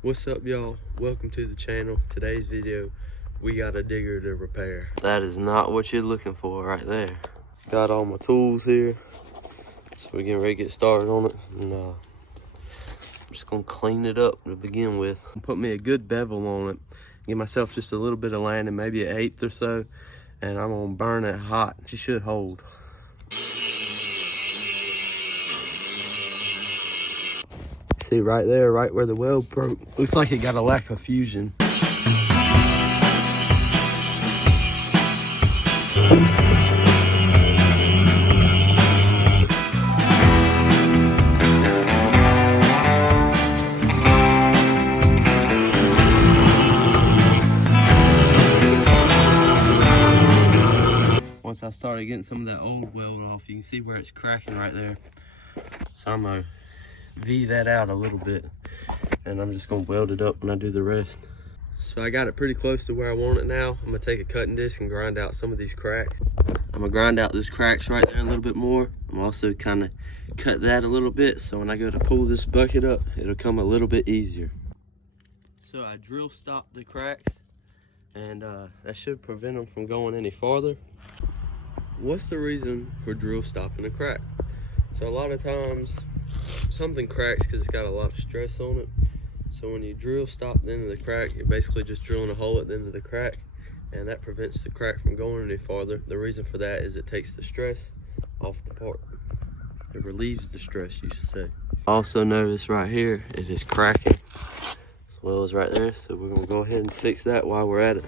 What's up, y'all? Welcome to the channel. Today's video, we got a digger to repair. That is not what you're looking for right there. Got all my tools here, so we're getting ready to get started on it. And I'm just gonna clean it up to begin with. Put me a good bevel on it. Give myself just a little bit of landing, maybe an 1/8 or so, and I'm gonna burn it hot. She should hold. See right there, right where the weld broke, looks like it got a lack of fusion. Once I started getting some of that old weld off, you can see where it's cracking right there. So I'm gonna V that out a little bit, and I'm just gonna weld it up when I do the rest. So I got it pretty close to where I want it now. I'm gonna take a cutting disc and grind out some of these cracks. I'm gonna grind out those cracks right there a little bit more. I'm also kind of cut that a little bit, so when I go to pull this bucket up, it'll come a little bit easier. So I drill stopped the cracks, and that should prevent them from going any farther. What's the reason for drill stopping a crack? So a lot of times something cracks because it's got a lot of stress on it. So when you drill stop the end of the crack, you're basically just drilling a hole at the end of the crack, and that prevents the crack from going any farther. The reason for that is it takes the stress off the part. It relieves the stress, you should say. Also notice right here, it is cracking as well as right there. So we're gonna go ahead and fix that while we're at it.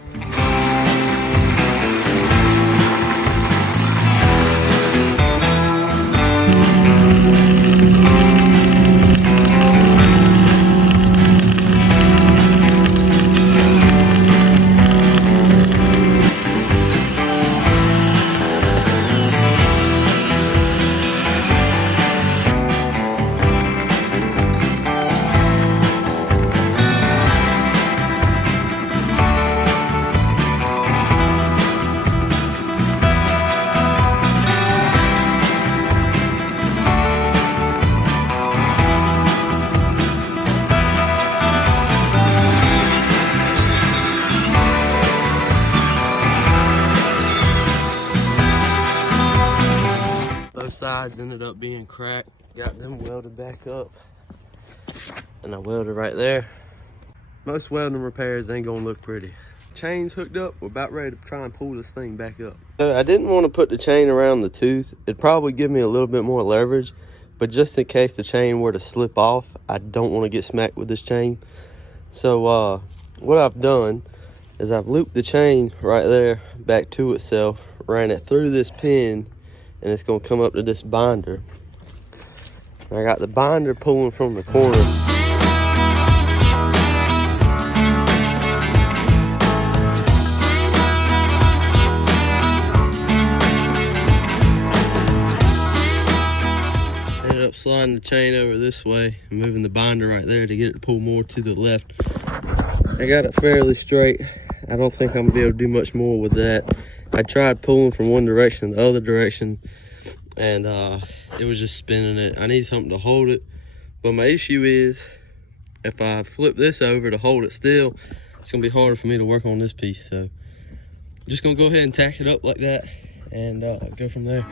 Both sides ended up being cracked. Got them welded back up, and I welded right there. Most welding repairs ain't gonna look pretty. Chain's hooked up. We're about ready to try and pull this thing back up. So I didn't want to put the chain around the tooth. It'd probably give me a little bit more leverage, but just in case the chain were to slip off, I don't want to get smacked with this chain. So what I've done is I've looped the chain right there back to itself, ran it through this pin, and it's gonna come up to this binder. I got the binder pulling from the corner. Ended up sliding the chain over this way and moving the binder right there to get it to pull more to the left. I got it fairly straight. I don't think I'm gonna be able to do much more with that. I tried pulling from one direction to the other direction, and it was just spinning it. I need something to hold it, but my issue is if I flip this over to hold it still, it's gonna be harder for me to work on this piece. So I'm just gonna go ahead and tack it up like that and go from there.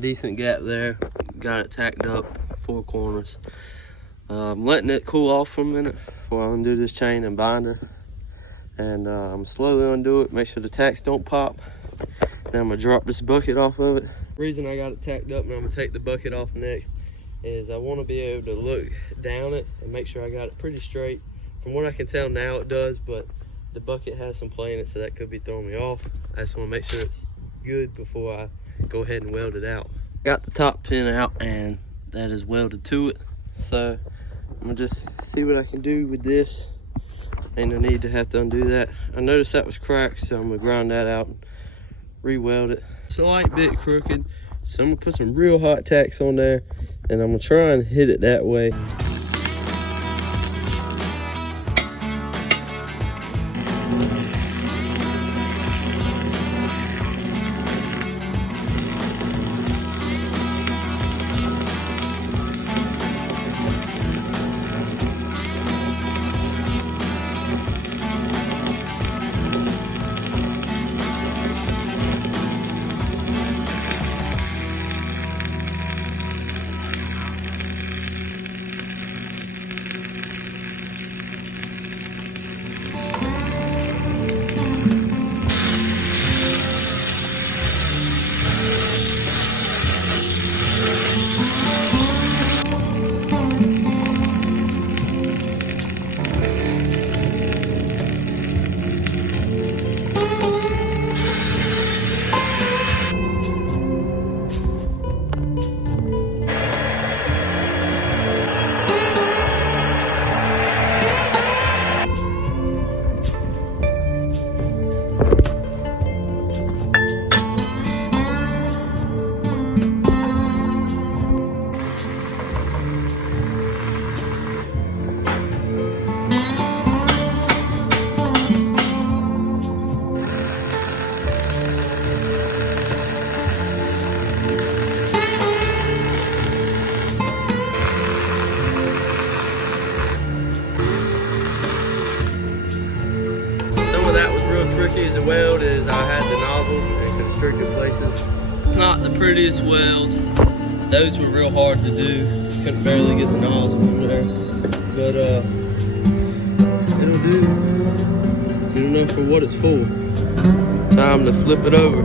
Decent gap there, got it tacked up, 4 corners. I'm letting it cool off for a minute before I undo this chain and binder, and I'm slowly undo it, make sure the tacks don't pop. Then I'm gonna drop this bucket off of it. The reason I got it tacked up and I'm gonna take the bucket off next is I want to be able to look down it and make sure I got it pretty straight. From what I can tell now it does, but the bucket has some play in it, so that could be throwing me off. I just want to make sure it's good before I go ahead and weld it out. Got the top pin out and that is welded to it, so I'm gonna just see what I can do with this. Ain't no need to have to undo that. I noticed that was cracked, so I'm gonna grind that out and re-weld it. Slight bit crooked, so I'm gonna put some real hot tacks on there and I'm gonna try and hit it that way. Tricky to weld is I had the nozzle in constricted places. It's not the prettiest welds. Those were real hard to do. Couldn't barely get the nozzle in there. But it'll do. Good enough for what it's for. Time to flip it over.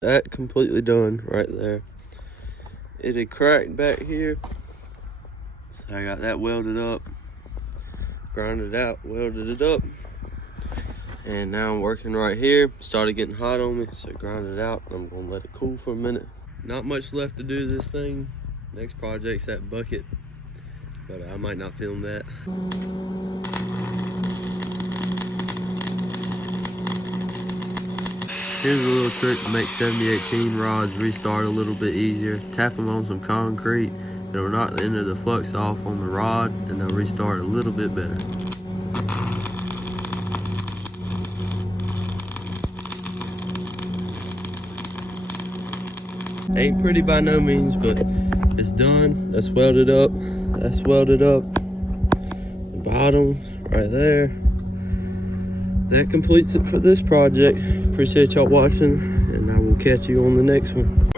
That completely done right there. It had cracked back here, so I got that welded up, grinded out, welded it up, and now I'm working right here. Started getting hot on me, so grind it out. I'm gonna let it cool for a minute. Not much left to do this thing. Next project's that bucket, but I might not film that. Here's a little trick to make 7018 rods restart a little bit easier. Tap them on some concrete. It'll knock the end of the flux off on the rod and they'll restart a little bit better. Ain't pretty by no means, but it's done. That's welded up. That's welded up. The bottom right there. That completes it for this project. Appreciate y'all watching, and I will catch you on the next one.